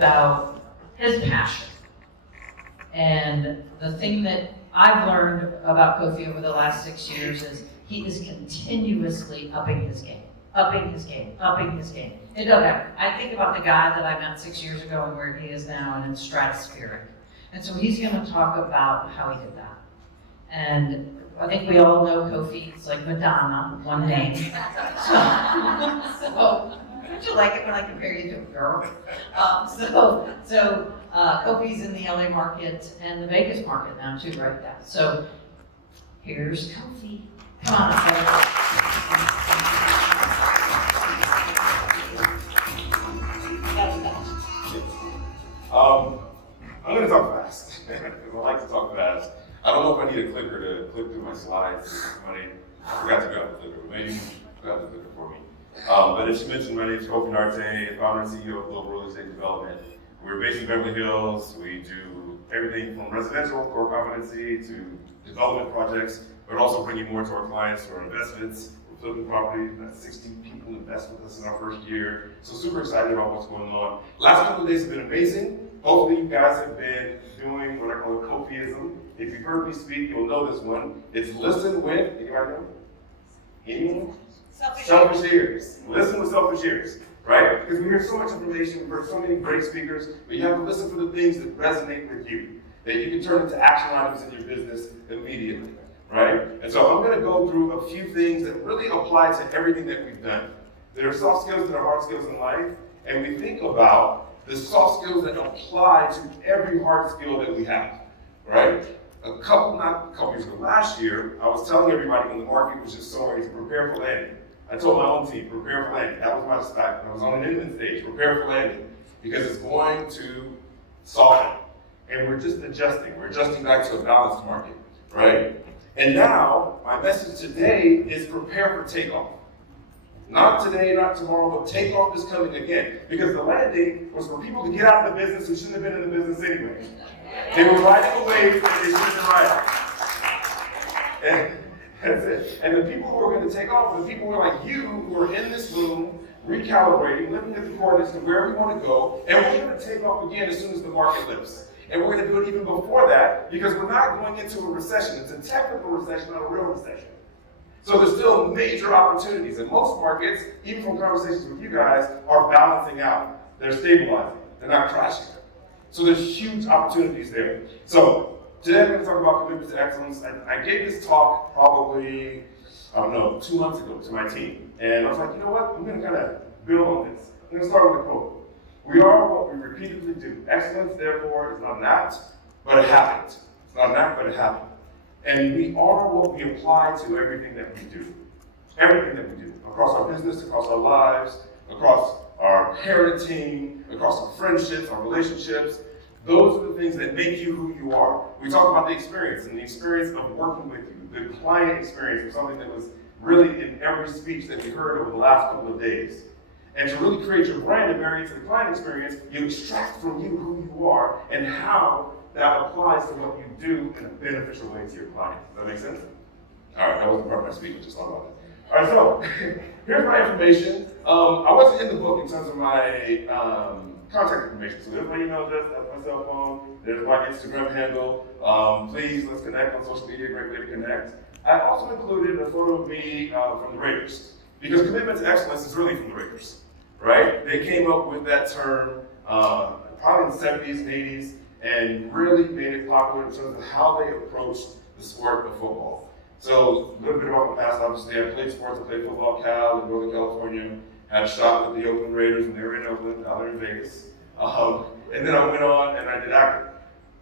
about his passion. And the thing that I've learned about Kofi over the last 6 years is he is continuously upping his game. Upping his game. It doesn't matter. I think about the guy that I met 6 years ago and where he is now, and it's stratospheric. And so he's going to talk about how he did that. And I think we all know Kofi. It's like Madonna, one name. So don't you like it when I compare you to a girl? Kofi's in the LA market and the Vegas market now too, right now. So here's Kofi. Come on up, brother. I'm going to talk fast, because I like to talk fast. I don't know if I need a clicker to click through my slides. I forgot to grab the clicker, but maybe you grab the clicker for me. But as you mentioned, my name is Kofi Nartey, founder and CEO of Global Real Estate Development. We're based in Beverly Hills. We do everything from residential core competency to development projects, but also bringing more to our clients for investments. We're flipping property. That's 60 people invest with us in our first year. So super excited about what's going on. Last couple of days have been amazing. Hopefully you guys have been doing what I call a Kofiism. If you've heard me speak, you'll know this one. It's listen with, anybody know? Anyone? Selfish ears. Listen with selfish ears, right? Because we hear so much information, we've heard so many great speakers, but you have to listen for the things that resonate with you, that you can turn into action items in your business immediately, right? And so I'm going to go through a few things that really apply to everything that we've done. There are soft skills that are hard skills in life, and we think about the soft skills that apply to every hard skill that we have, right? Not a couple years ago, last year, I was telling everybody when the market was just soaring to prepare for landing. I told my own team, prepare for landing. That was my spec. I was on an inland stage, prepare for landing, because it's going to soften. And we're just adjusting. We're adjusting back to a balanced market, right? And now, my message today is prepare for takeoff. Not today, not tomorrow, but takeoff is coming again. Because the landing was for people to get out of the business who shouldn't have been in the business anyway. They were riding a wave that they shouldn't ride. And that's it. And the people who are going to take off are the people who are like you, who are in this room, recalibrating, looking at the coordinates to where we want to go, and we're going to take off again as soon as the market lifts. And we're going to do it even before that, because we're not going into a recession. It's a technical recession, not a real recession. So there's still major opportunities, and most markets, even from conversations with you guys, are balancing out. They're stabilizing. They're not crashing. So there's huge opportunities there. So today I'm going to talk about commitment to excellence. I gave this talk probably, 2 months ago to my team. And I was like, you know what? I'm going to kind of build on this. I'm going to start with a quote. We are what we repeatedly do. Excellence, therefore, is not an act, but a habit. It's not an act, but a habit. And we are what we apply to everything that we do. Everything that we do. Across our business, across our lives, across our parenting, across our friendships, our relationships. Those are the things that make you who you are. We talk about the experience, and the experience of working with you. The client experience was something that was really in every speech that we heard over the last couple of days. And to really create your brand and marry it to the client experience, you extract from you who you are and how that applies to what you do in a beneficial way to your client. Does that make sense? All right, that wasn't part of my speech, just thought about that. All right, so here's my information. I wasn't in the book in terms of my contact information. So there's my email address, that's my cell phone, there's my Instagram handle. Please, let's connect on social media, great way to connect. I also included a photo of me from the Raiders, because commitment to excellence is really from the Raiders, right? They came up with that term probably in the 70s and 80s, and really made it popular in terms of how they approached the sport of football. So a little bit about my past, obviously I played sports, I played football at Cal in Northern California, had a shot with the Oakland Raiders when they were in Oakland, now they're in Vegas. And then I went on and I did acting.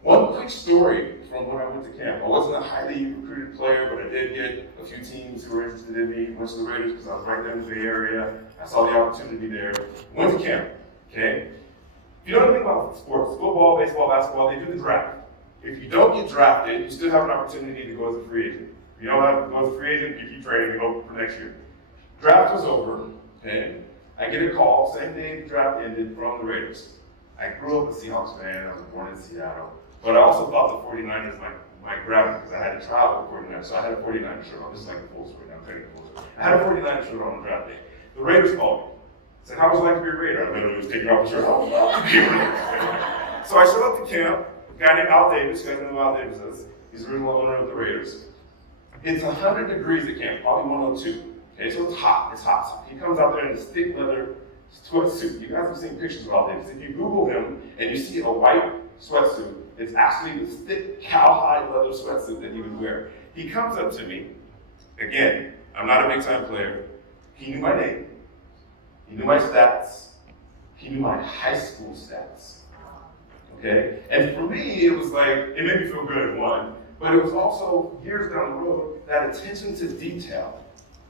One quick story from when I went to camp. I wasn't a highly recruited player, but I did get a few teams who were interested in me. Went to the Raiders because I was right there in the Bay Area. I saw the opportunity there. Went to camp, okay? If you know anything about sports, football, baseball, basketball, they do the draft. If you don't get drafted, you still have an opportunity to go as a free agent. If you don't have to go as a free agent, you keep training and hope for next year. Draft was over, okay? I get a call, same day the draft ended, from the Raiders. I grew up a Seahawks fan, I was born in Seattle. But I also thought the 49ers might grab me because I had a trial with the 49ers. So I had a 49ers shirt on. This is like a full story now, I'm telling you a full story. I had a 49ers shirt on draft day. The Raiders called me. said, how would you like to be a Raider? I literally was taking off the shirt. I would love to be a Raider. So I showed up to camp, a guy named Al Davis, you guys know who Al Davis is. He's the original owner of the Raiders. It's 100 degrees at camp, probably 102. Okay, so it's hot, it's hot. So he comes out there in this thick leather sweatsuit. You guys have seen pictures of Al Davis. If you Google him and you see a white sweatsuit, it's actually this thick cowhide leather sweatsuit that he would wear. He comes up to me, again, I'm not a big time player. He knew my name, he knew my stats, he knew my high school stats. Okay? And for me, it was like, it made me feel good, one, but it was also, years down the road, that attention to detail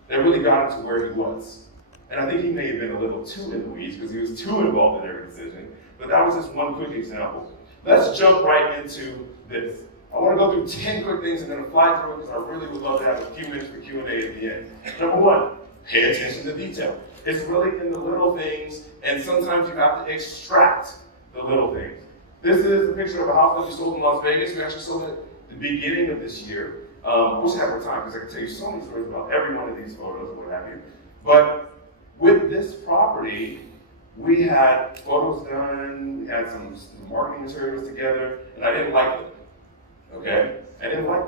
that really got him to where he was. And I think he may have been a little too in the weeds because he was too involved in every decision, but that was just one quick example. Let's jump right into this. I want to go through 10 quick things and then fly through it because I really would love to have a few minutes for Q&A at the end. Number one, pay attention to detail. It's really in the little things, and sometimes you have to extract the little things. This is a picture of a house that we sold in Las Vegas. We actually sold it at the beginning of this year. Wish I had more time because I could tell you so many stories about every one of these photos and what have you. But with this property, we had photos done, we had some marketing materials together, and I didn't like it. Okay? I didn't like it.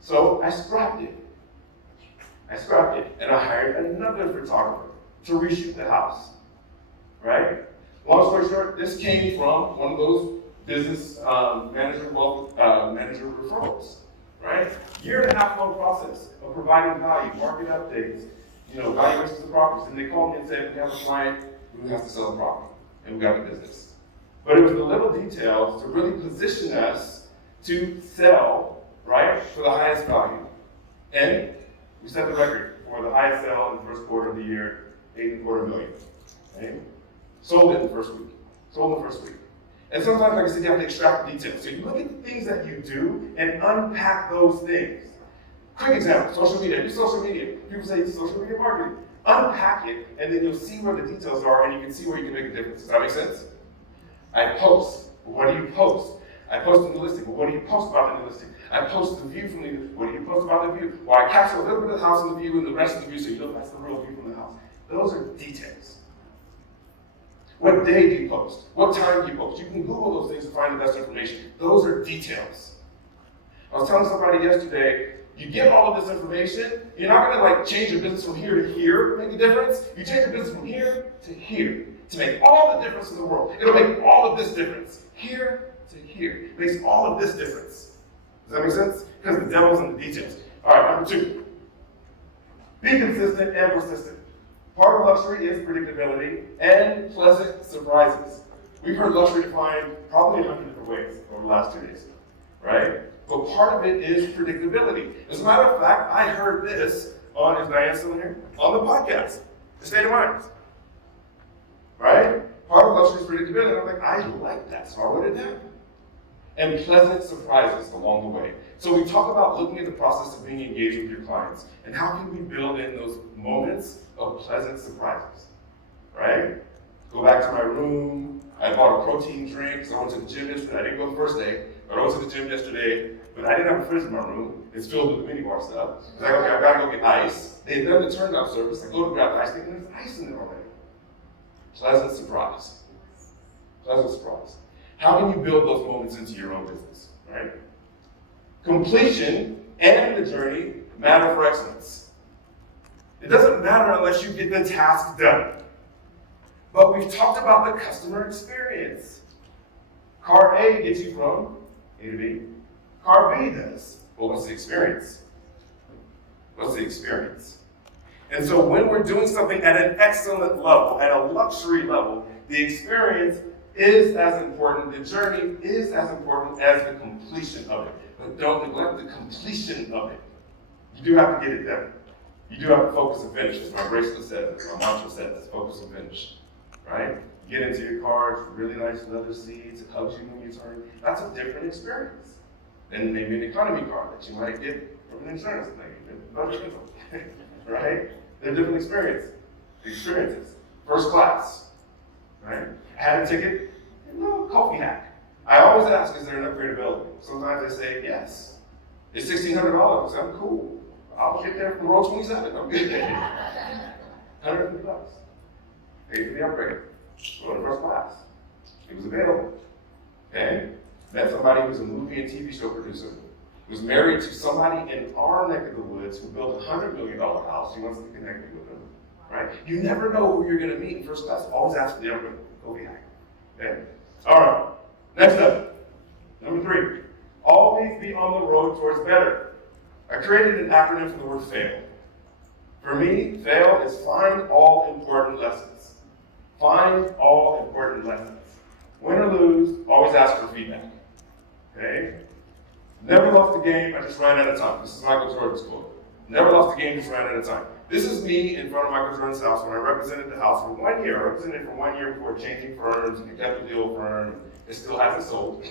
So I scrapped it. And I hired another photographer to reshoot the house. Right? Long story short, this came from one of those business manager referrals. Right? Year and a half long process of providing value, market updates, valuations of properties. And they called me and said, we have a client who has to sell the property, and we got the business. But it was the little details to really position us to sell, right, for the highest value. And we set the record for the highest sale in the first quarter of the year, $8.25 million. Okay? Sold it in the first week. And sometimes, like I said, you have to extract the details. So you look at the things that you do and unpack those things. Quick example, social media. Do social media. People say social media marketing. Unpack it, and then you'll see where the details are, and you can see where you can make a difference. Does that make sense? I post. What do you post? I post in the listing. But what do you post about in the listing? I post the view from the, what do you post about the view? Well, I capture a little bit of the house in the view and the rest of the view so you know that's the real view from the house. Those are details. What day do you post? What time do you post? You can Google those things to find the best information. Those are details. I was telling somebody yesterday, you get all of this information, you're not gonna change your business from here to here to make a difference. You change your business from here to make all the difference in the world. It'll make all of this difference. Here to here. It makes all of this difference. Does that make sense? Because the devil's in the details. All right, number two. Be consistent and persistent. Part of luxury is predictability and pleasant surprises. We've heard luxury defined probably 100 different ways over the last 2 days, right? But part of it is predictability. As a matter of fact, I heard this on, is Diane still here? On the podcast, The State of Mind. Right? Part of luxury is predictability. And I'm like, I like that, so I wrote it down. And pleasant surprises along the way. So we talk about looking at the process of being engaged with your clients and how can we build in those moments of pleasant surprises, right? Go back to my room. I bought a protein drink because I went to the gym yesterday. I didn't go the first day, but I went to the gym yesterday. But I didn't have a fridge in my room. It's filled with the minibar stuff. I was like, okay, I gotta go get ice. They had done the turn-up service. I go to grab the ice, thinking there's ice in there already. Pleasant surprise. Pleasant surprise. How can you build those moments into your own business, right? Completion and the journey matter for excellence. It doesn't matter unless you get the task done. But we've talked about the customer experience. Car A gets you from A to B. Car B does. Well, what's the experience? What's the experience? And so when we're doing something at an excellent level, at a luxury level, the experience is as important, the journey is as important as the completion of it. But don't neglect the completion of it. You do have to get it done. You do have to focus and finish. As my bracelet says, my mantra says, focus and finish. Right? You get into your car, it's really nice leather seats, it hugs you when you turn. That's a different experience than maybe an economy car that you might get from an insurance thing. Right? They're different experiences. First class. Right? I had a ticket, coffee hack. I always ask, is there an upgrade available? Sometimes they say yes. It's $1,600. I'm cool. I'll get there from row 27. I'm good. $150. paid for the upgrade, rode in first class. It was available. Okay? Met somebody who was a movie and TV show producer, was married to somebody in our neck of the woods who built a $100 million house. He wants to connect me with them. Right? You never know who you're going to meet in first class. Always ask for the upgrade. Go behind. Okay? All right. Next up. Number 3. Always be on the road towards better. I created an acronym for the word fail. For me, fail is find all important lessons. Find all important lessons. Win or lose, always ask for feedback. Okay? Never lost a game, I just ran out of time. This is Michael Jordan's quote. Never lost a game, just ran out of time. This is me in front of Michael Jordan's house when I represented the house for 1 year. I represented it for 1 year before changing firms and kept the old firm. It still hasn't sold.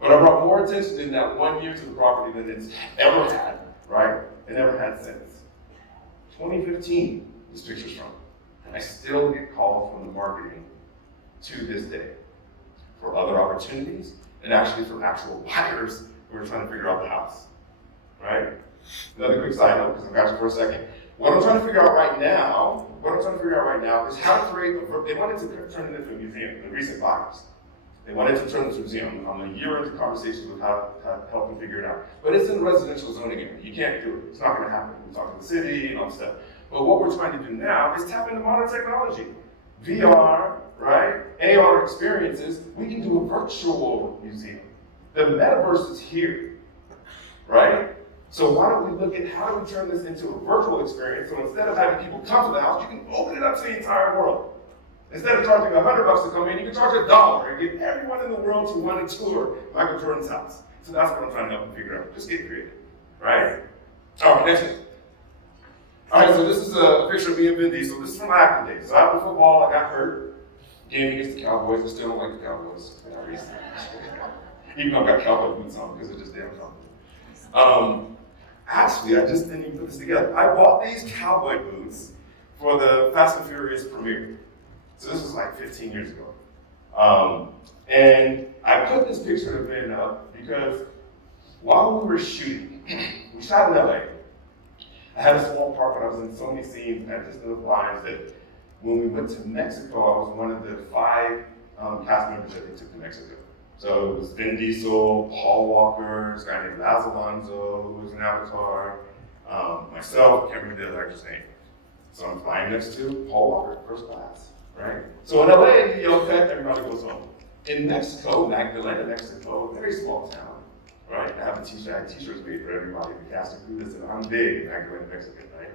But I brought more attention in that 1 year to the property than it's ever had, right? It never had since. 2015, this picture's from. And I still get calls from the marketing to this day for other opportunities and actually from actual buyers who are trying to figure out the house, right? Another quick side note, because I've got you for a second. What I'm trying to figure out right now is how to create they wanted to turn it into a museum, the recent buyers. They wanted to turn this museum. I'm a year into conversations with how to help them figure it out. But it's in residential zoning area. You can't do it. It's not going to happen. We're talking to the city and all that stuff. But what we're trying to do now is tap into modern technology. VR, right? AR experiences. We can do a virtual museum. The metaverse is here, right? So why don't we look at how do we turn this into a virtual experience? So instead of having people come to the house, you can open it up to the entire world. Instead of charging $100 to come in, you can charge $1 and get everyone in the world to want to tour Michael Jordan's house. So that's what I'm trying to help them figure out. Just get creative, right? All right, next one. All right, so this is a picture of me and Ben Diesel. This is from acting days. So after football, I got hurt. Game against the Cowboys. I still don't like the Cowboys. Even though I've got cowboy boots on because they're just damn comfortable. Actually, I just didn't even put this together. I bought these cowboy boots for the Fast and Furious premiere. So this was like 15 years ago. And I put this picture of Ben up because while we were shooting, we shot in LA. I had a small part, but I was in so many scenes, and just enough lines that when we went to Mexico, I was one of the 5 cast members that they took to Mexico. So it was Vin Diesel, Paul Walker, this guy named Laz Alonso, who was an Avatar, myself, can't remember the other actor's name. So I'm flying next to Paul Walker, first class, right? So in LA, you yell cut, everybody goes home. In Mexico, Magdalena, Mexico, very small town, right? I have a t-shirt, I had t-shirts made for everybody, the casting crew. Listen, I'm big in Magdalena, Mexico, right?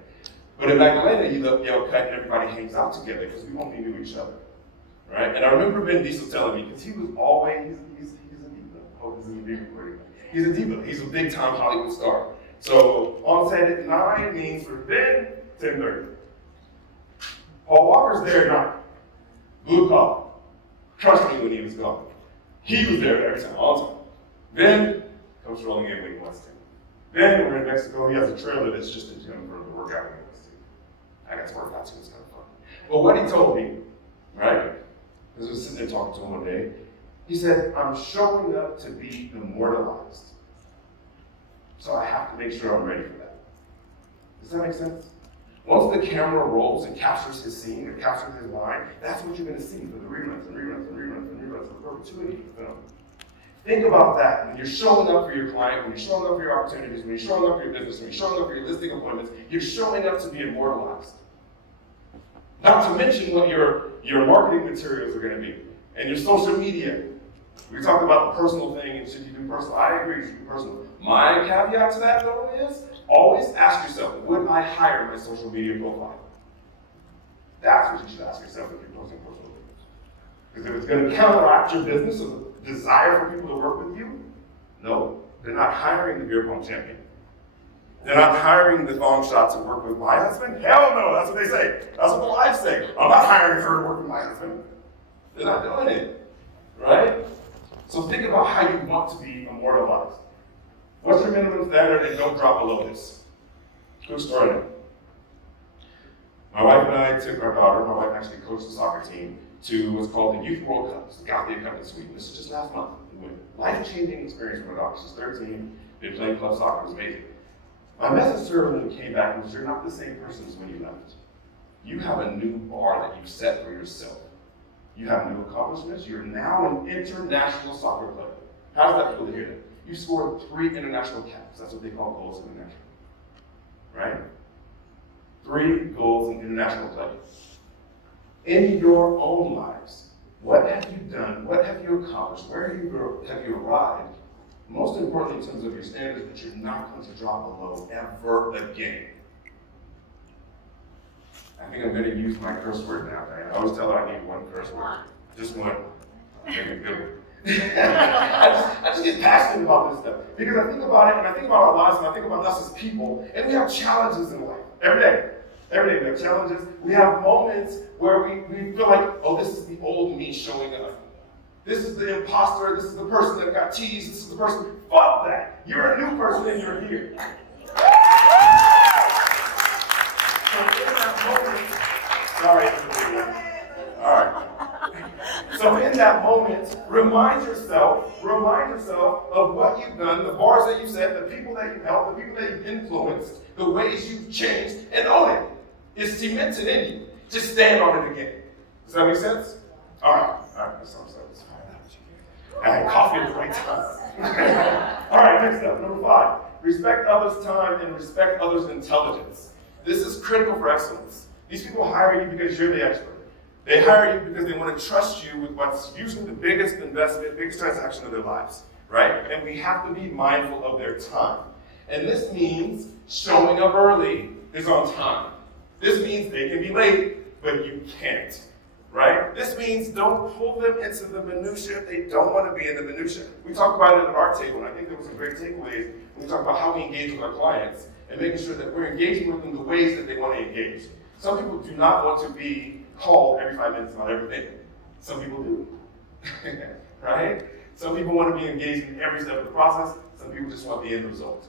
But in Magdalena, you yell cut and everybody hangs out together because we only knew each other, right? And I remember Ben Diesel telling me, because he was always, he's a diva. Oh, this is a big recording. He's a diva. He's a big time Hollywood star. So on set at 9 means for Ben, 10:30. Paul Walker's there at 9. Blue collar. Trust me when he was gone. He was there every time, all the time. Ben comes rolling in when he wants to. Then when we're in Mexico, he has a trailer that's just in him for the workout when he wants to. I got to work out too, it's kind of fun. But what he told me, right, because I was sitting there talking to him one day, he said, I'm showing up to be immortalized. So I have to make sure I'm ready for that. Does that make sense? Once the camera rolls and captures his scene and captures his line, that's what you're going to see for the reruns and reruns and reruns and reruns of the perpetuity of the film. Think about that. When you're showing up for your client, when you're showing up for your opportunities, when you're showing up for your business, when you're showing up for your listing appointments, you're showing up to be immortalized. Not to mention what your marketing materials are going to be and your social media. We talked about the personal thing and should you do personal. I agree, you should do personal. My caveat to that though is always ask yourself, would I hire my social media profile? That's what you should ask yourself if you're posting personal videos. Because if it's going to counteract your business or the desire for people to work with you, no, they're not hiring the beer pong champion. They're not hiring the thong shot to work with my husband. Hell no, that's what they say. That's what the wives say. I'm not hiring her to work with my husband. They're not doing it, right? So think about how you want to be immortalized. What's your minimum standard and don't drop below this? Quick story now. My wife and I took our daughter, my wife actually coached the soccer team, to what's called the Youth World Cup. It's the Gothia Cup in Sweden. This is just last month. Life-changing experience for my daughter. She's 13, been playing club soccer, it was amazing. My message to her when we came back was, you're not the same person as when you left. you have a new bar that you've set for yourself. You have new accomplishments. You're now an international soccer player. How does that feel to hear that? You scored 3 international caps. That's what they call goals international. Right? 3 goals in international play. In your own lives, what have you done? What have you accomplished? Where have you arrived? Most importantly, in terms of your standards, that you're not going to drop below ever again. I think I'm going to use my curse word now, Diane. I always tell her I need 1 curse word. Just 1. Make it good. I just get passionate about this stuff because I think about it and I think about our lives and I think about us as people, and we have challenges in life every day. Every day we have challenges. We have moments where we feel like, oh, this is the old me showing up. This is the imposter. This is the person that got teased. This is the person. Fuck that. You're a new person and you're here. So in that moment, sorry. All right. So in that moment, remind yourself of what you've done, the bars that you've set, the people that you've helped, the people that you've influenced, the ways you've changed, and own it. It's cemented in you. Just stand on it again. Does that make sense? All right. I had coffee at the right time. All right, next up, number 5. Respect others' time and respect others' intelligence. This is critical for excellence. These people hire you because you're the expert. They hire you because they want to trust you with what's usually the biggest investment, biggest transaction of their lives, right? And we have to be mindful of their time. And this means showing up early is on time. This means they can be late, but you can't, right? This means don't pull them into the minutia. They don't want to be in the minutia. We talked about it at our table, and I think there was some great takeaways when we talked about how we engage with our clients and making sure that we're engaging with them the ways that they want to engage. Some people do not want to be called every 5 minutes about everything. Some people do, right? Some people want to be engaged in every step of the process. Some people just want the end result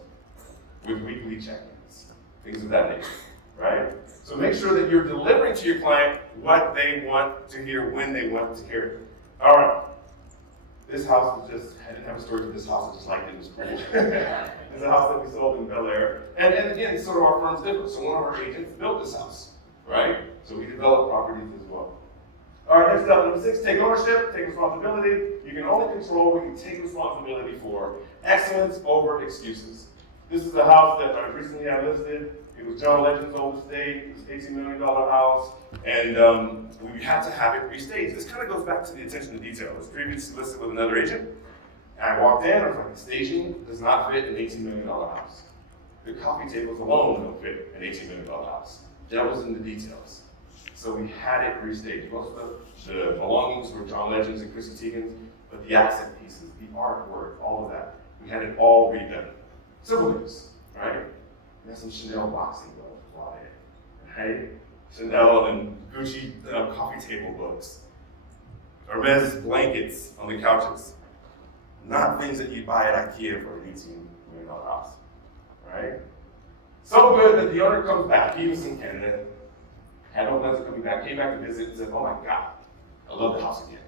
with weekly check-ins, things of that nature, right? So make sure that you're delivering to your client what they want to hear when they want to hear it. All right. This house was just, I didn't have a story for this house, I just liked it, it was cool. It's a house that we sold in Bel Air. And again, sort of our firm's different. So one of our agents built this house, right? So we develop properties as well. All right, next up, number 6, take ownership, take responsibility. You can only control what you take responsibility for. Excellence over excuses. This is the house that I recently had listed. It was John Legend's old estate. It was an $18 million house. And we had to have it restaged. This kind of goes back to the attention to detail. It was previously listed with another agent. And I walked in, I was like, the staging does not fit an $18 million house. The coffee tables alone don't fit an $18 million house. Devil's in the details. So we had it restaged. Most of the belongings were John Legend's and Chrissy Teigen's, but the accent pieces, the artwork, all of that, we had it all redone. Simple news, right? We had some Chanel boxing gloves brought in, right? Chanel and Gucci coffee table books. Hermes blankets on the couches. Not things that you buy at IKEA for an $18 million house, right? So good that the owner comes back. He was in Canada, had no plans of coming back, came back to visit and said, oh my God, I love the house again.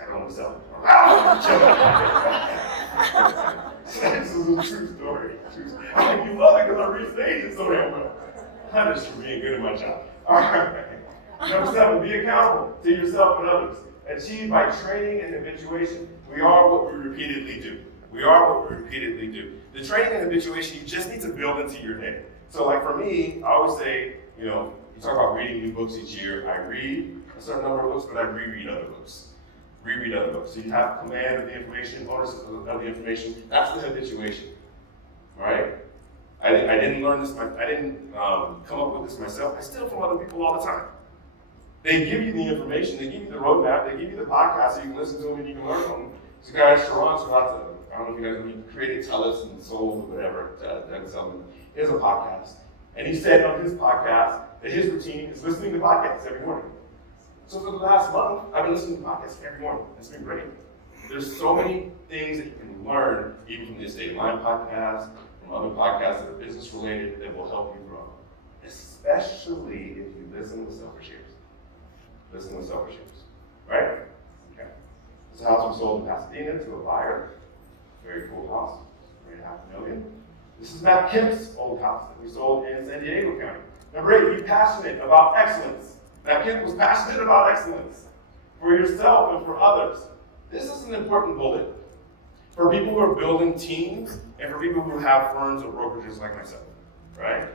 I don't want to sell it. This is a true story. I'm like, you love it because I restaged it so damn well. I'm just for being good at my job. All right. Number 7, be accountable to yourself and others. Achieved by training and habituation. We are what we repeatedly do. We are what we repeatedly do. The training and habituation, you just need to build into your day. So like for me, I always say, you talk about reading new books each year. I read a certain number of books, but I reread other books. Reread other books. So you have command of the information, ownership of the information. That's the habituation, right? I didn't learn this, I didn't come up with this myself. I steal from other people all the time. They give you the information, they give you the roadmap, they give you the podcast so you can listen to them and you can learn from them. There's a guy, Sharon Serrata, I don't know if you guys know, he created Tellus and Soul or whatever, Doug Selman. He has a podcast. And he said on his podcast that his routine is listening to podcasts every morning. So for the last month, I've been listening to podcasts every morning. It's been great. There's so many things that you can learn, even from the Estate Line podcast, from other podcasts that are business related, that will help you grow. Especially if you listen with selfish ears. Listen with selfish ears. Right? Okay. This house was sold in Pasadena to a buyer. Very cool house. $3.5 million. This is Matt Kemp's old house that we sold in San Diego County. Number 8, be passionate about excellence. Now, Kent was passionate about excellence for yourself and for others. This is an important bullet for people who are building teams and for people who have firms or brokerages like myself, right?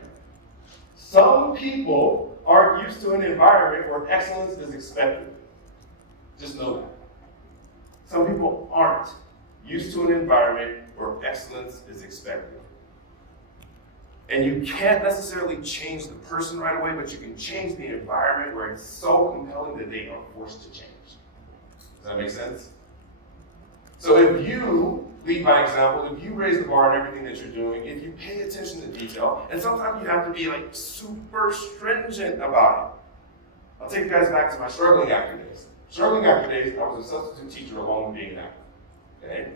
Some people aren't used to an environment where excellence is expected. Just know that. Some people aren't used to an environment where excellence is expected. And you can't necessarily change the person right away, but you can change the environment where it's so compelling that they are forced to change. Does that make sense? So if you lead by example, if you raise the bar in everything that you're doing, if you pay attention to detail, and sometimes you have to be like super stringent about it. I'll take you guys back to my struggling actor days. Struggling actor days, I was a substitute teacher along with being an actor. Okay?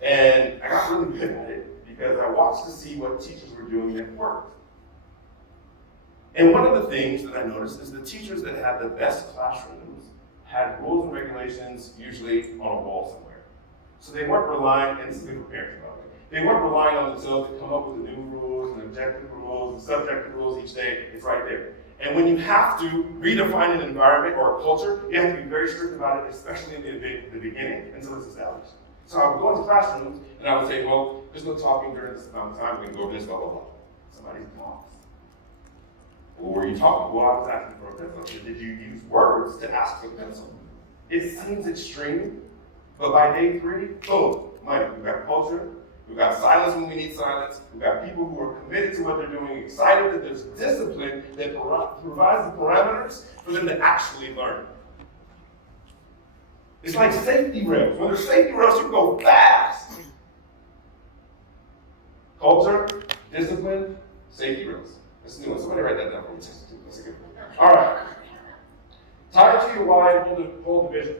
And I got really good at it because I watched to see what teachers were doing that worked. And one of the things that I noticed is the teachers that had the best classrooms had rules and regulations usually on a wall somewhere. So they weren't relying, and this is good for parents, by the way, they weren't relying on themselves to come up with the new rules and objective rules and subjective rules each day. It's right there. And when you have to redefine an environment or a culture, you have to be very strict about it, especially in the beginning until it's established. So I would go into classrooms and I would say, well, there's no talking during this amount of time, we can go over this, blah, blah, blah. Somebody talks. Well, were you talking? Well, I was asking for a pencil. Did you use words to ask for the pencil? It seems extreme, but by day 3, boom, money. We've got culture, we've got silence when we need silence, we've got people who are committed to what they're doing, excited that there's discipline that provides the parameters for them to actually learn. It's like safety rails. When there's safety rails, you can go fast. Culture, discipline, safety rails. That's a new one. Somebody write that down for me. That's a good one. All right. Tie it to your why and hold the vision.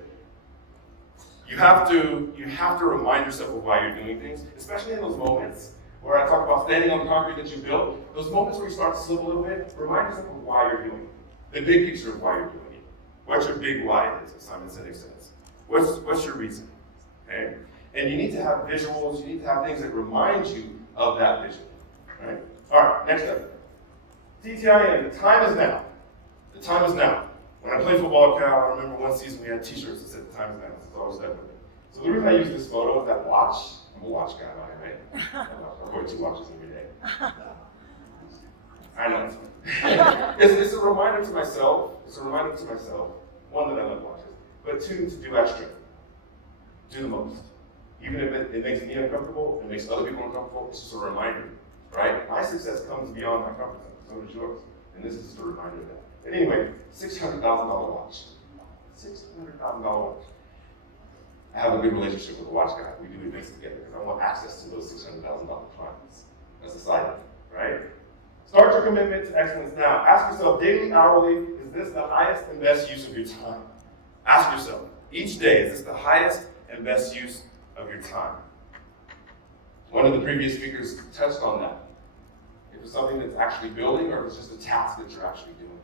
You have to remind yourself of why you're doing things, especially in those moments where I talk about standing on the concrete that you built. Those moments where you start to slip a little bit, remind yourself of why you're doing it. The big picture of why you're doing it. What your big why is, as Simon Sinek says. What's your reason? Okay? And you need to have visuals, you need to have things that remind you of that vision. Right? All right, next up. TTIN, the time is now. The time is now. When I played football at Cal, I remember one season we had t-shirts that said the time is now. It's always that with me. So the reason I use this photo is that watch. I'm a watch guy, right? I wear 2 watches every day. I know. It's a reminder to myself. One, that I love watches. But 2, to do extra. Do the most. Even if it makes me uncomfortable, it makes other people uncomfortable, it's just a reminder, right? My success comes beyond my comfort zone, so does yours. And this is just a reminder of that. But anyway, $600,000 watch. $600,000 watch. I have a good relationship with the watch guy. We do events together because I want access to those $600,000 clients. That's a side note, right? Start your commitment to excellence now. Ask yourself daily, hourly, is this the highest and best use of your time? Ask yourself, each day, is this the highest and best use of your time? One of the previous speakers touched on that. If it's something that's actually building or if it's just a task that you're actually doing.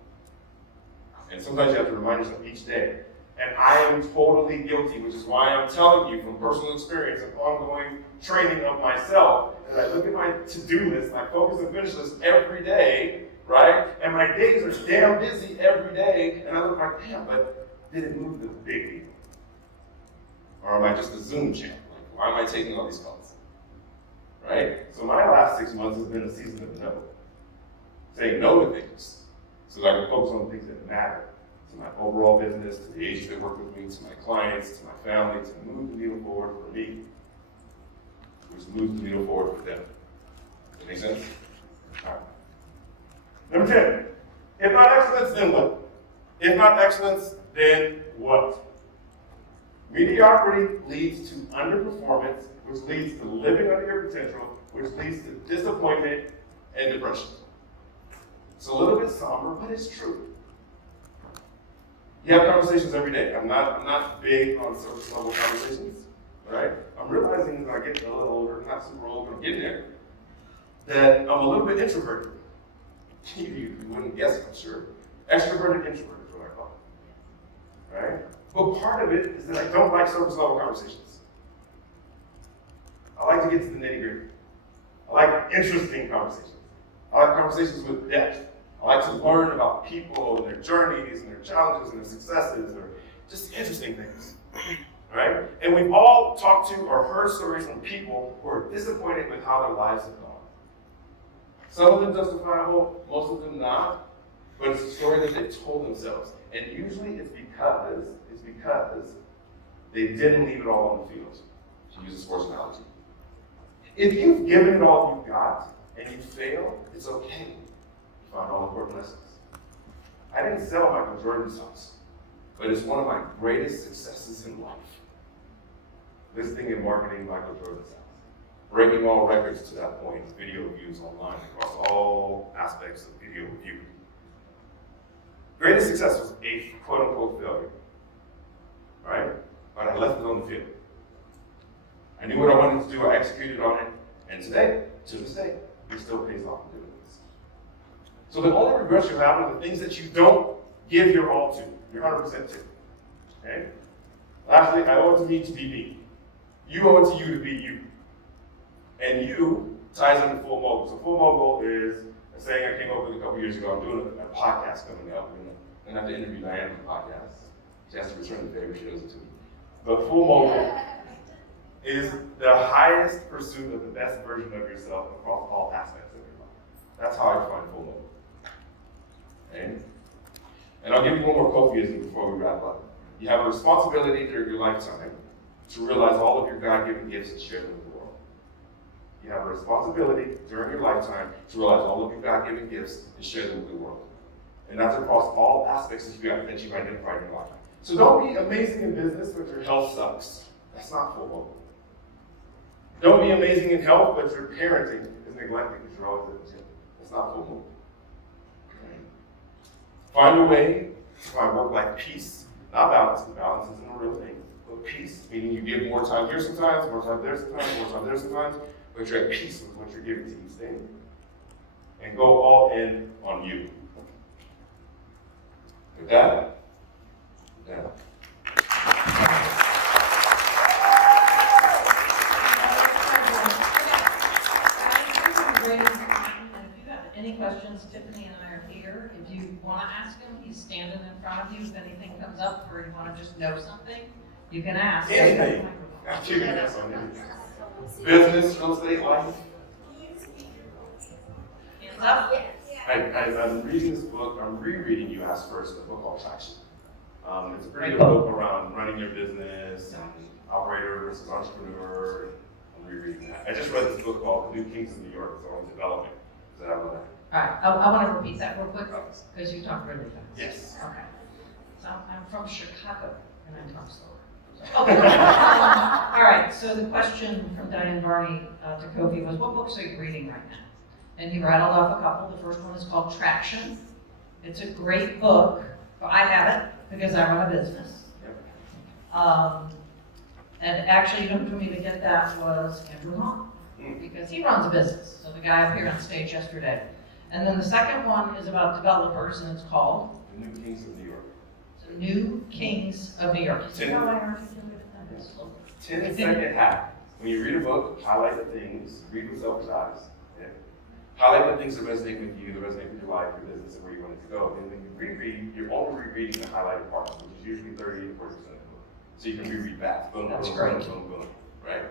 And sometimes you have to remind yourself each day. And I am totally guilty, which is why I'm telling you from personal experience and ongoing training of myself, that I look at my to-do list, my focus and finish list every day, right? And my days are damn busy every day, and I look like, damn, but did it move the big needle? Or am I just a Zoom champ? Like, why am I taking all these calls? Right? So my last 6 months has been a season of no. Saying no to things so that I can focus on the things that matter to my overall business, to the agents that work with me, to my clients, to my family, to move the needle forward for me, which moves the needle forward for them. Does that make sense? All right. Number 10. If not excellence, then what? If not excellence, then what? Mediocrity leads to underperformance, which leads to living under your potential, which leads to disappointment and depression. It's a little bit somber, but it's true. You have conversations every day. I'm not big on surface level conversations, right? I'm realizing as I get a little older, not super old, but I'm getting there, that I'm a little bit introverted. You wouldn't guess it, I'm sure. Extroverted introvert is what I call it, right? But part of it is that I don't like surface level conversations. I like to get to the nitty gritty. I like interesting conversations. I like conversations with depth. I like to learn about people and their journeys and their challenges and their successes, or just interesting things, right? And we've all talked to or heard stories from people who are disappointed with how their lives have gone. Some of them justifiable, most of them not, but it's a story that they told themselves. And usually it's because they didn't leave it all on the field, to use a sports analogy. If you've given it all you've got and you fail, it's okay. You find all important lessons. I didn't sell Michael Jordan's house, but it's one of my greatest successes in life. Listing and marketing Michael Jordan's house. Breaking all records to that point, video views online across all aspects of video viewing. Greatest success was a quote-unquote failure, right? But I left it on the field. I knew what I wanted to do, I executed on it, and today, to this day, it still pays off in dividends. So the only regrets you have are the things that you don't give your all to, your 100% to, okay? Lastly, I owe it to me to be me. You owe it to you to be you. And you ties into full mogul. So full mogul is a saying I came up with a couple years ago. I'm doing a podcast coming up. I'm going to have to interview Diane on the podcast. She has to return the favor, she owes it to me. But full mogul is the highest pursuit of the best version of yourself across all aspects of your life. That's how I define full mogul. Okay? And I'll give you one more Kofiism before we wrap up. You have a responsibility during your lifetime to realize all of your God-given gifts and share them with the world. You have a responsibility during your lifetime to realize all of your God-given gifts and share them with the world. And that's across all aspects that you've identified in your life. So don't be amazing in business, but your health sucks. That's not full mogul. Don't be amazing in health, but your parenting is neglected because you're always at the gym. That's not full mogul. Okay. Find a way to find work-life peace, not balance. Balance isn't a real thing. But peace, meaning you give more time here sometimes, more time there sometimes, more time there sometimes, but you're at peace with what you're giving to each thing. And go all in on you. With that, any questions, Tiffany and I are here. If you want to ask him, he's standing in front of you. If anything comes up or you want to just know something, you can ask. Anything. You can ask on anything. Business, real estate, life. Hands up. As I'm reading this book, I'm rereading You Ask First, a book called Traction. It's a pretty good book around running your business and operator versus entrepreneur. I'm rereading that. I just read this book called The New Kings of New York. It's on development. Is that what All right, I want to repeat that real quick because you talk really fast. Yes. Okay. So I'm from Chicago and I talk slower. Okay. All right, so the question from Diane Varney to Kofi was, what books are you reading right now? And he rattled off a couple. The first one is called Traction. It's a great book. I have it because I run a business. And actually, you know, for me to get that was Andrew Hahn, because he runs a business. So the guy up here on stage yesterday. And then the second one is about developers, and it's called The New Kings of New York. The New Kings of New York. 10-second hack. When you read a book, highlight the things, read with selfish eyes. Yeah. Highlight the things that resonate with you, that resonate with your life, your business, and where you want it to go. And when you reread, you're only rereading the highlighted parts, which is usually 30 to 40% of the book. So you can reread back. Boom, That's boom, great. boom, boom, boom. Right?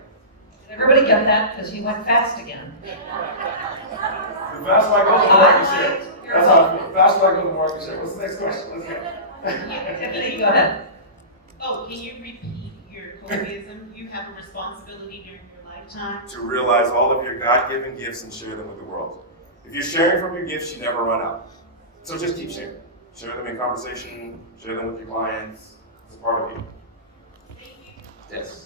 Did everybody get that? Because he went fast again. The faster I go, the more I can share. That's how the faster I go, the more I can share. What's the next question? Let's go. Tiffany, go ahead. Oh, can you repeat your Kofiism? You have a responsibility during your lifetime. To realize all of your God-given gifts and share them with the world. If you're sharing from your gifts, you never run out. So just keep sharing. Share them in conversation, share them with your clients. It's a part of you. Thank you. Yes.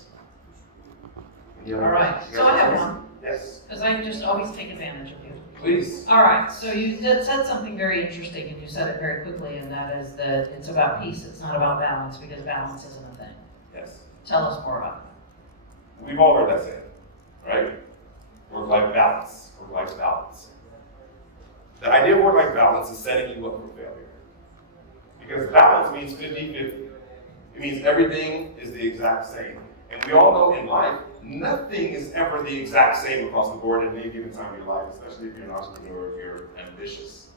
All right, so I have one. Yes. Because I just always take advantage of you. Please. All right, so you said something very interesting, and you said it very quickly, and that is that it's about peace. It's not about balance, because balance isn't a thing. Yes. Tell us more about it. We've all heard that saying, right? Work-life balance. Work-life balance. The idea of work-life balance is setting you up for failure. Because balance means 50-50. It means everything is the exact same. And we all know in life, nothing is ever the exact same across the board at any given time in your life, especially if you're an entrepreneur, if you're ambitious.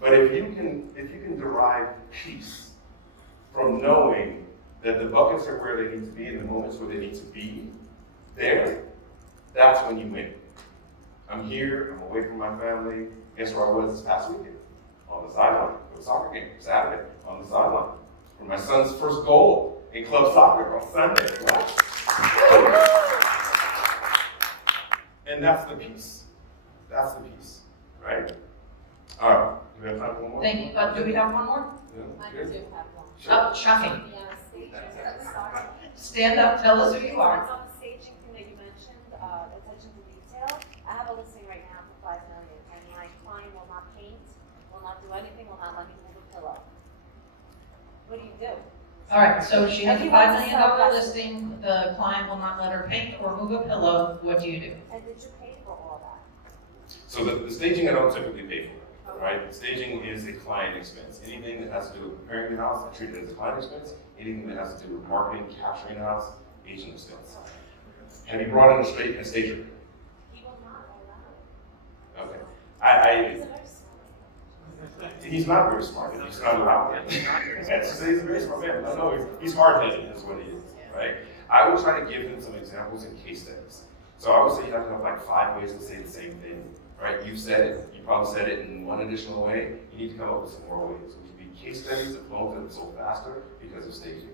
But if you can derive peace from knowing that the buckets are where they need to be in the moments where they need to be there, that's when you win. I'm here, I'm away from my family. Guess where I was this past weekend? On the sideline for the soccer game, Saturday, on the sideline. For my son's first goal in club soccer on Sunday. And that's the peace. That's the peace, right? All right, do we have time for one more? Thank you, but do we have one more? Yeah, I good. do have one. Sure. Oh, shocking. Sorry. Stand up, tell us who you are. On the staging thing that you mentioned, attention to detail, I have a listing right now for $5 million, and my client will not paint, will not do anything, will not let me move a pillow. What do you do? All right, so she has a $5 If he wants to million sell that- listing, the client will not let her paint or move a pillow, what do you do? And did you pay for all that? So the staging I don't typically pay for, right? Staging is a client expense. Anything that has to do with preparing the house, I treat it as a client expense. Anything that has to do with marketing, capturing the house, agent expense. Have you brought in a stager? He will not allow it. Okay. He's a very smart. He's not very smart. He's not allowed. He's a very smart man. No, he's hard-headed is what he is, right? I would try to give him some examples and case studies. So I would say you have to have like 5 ways to say the same thing, right? You said it. You probably said it in one additional way. You need to come up with some more ways. It would be case studies of loans that have sold faster because of staging.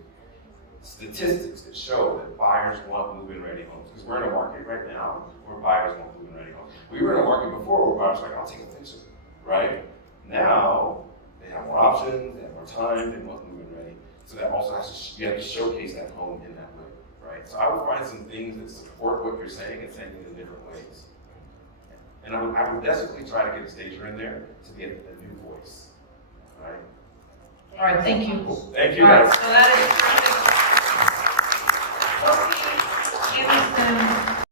Statistics that show that buyers want move-in ready homes. Because we're in a market right now where buyers want move-in ready homes. We were in a market before where buyers were like, I'll take a picture, right? Now, they have more options, they have more time, they want move-in ready. So that also has to, you have to showcase that home in that way, right? So I would find some things that support what you're saying and saying it in different ways. And I would desperately try to get a stager in there to get a new voice, right? All right, thank you. Cool. Thank you, All right, guys. so that is terrific.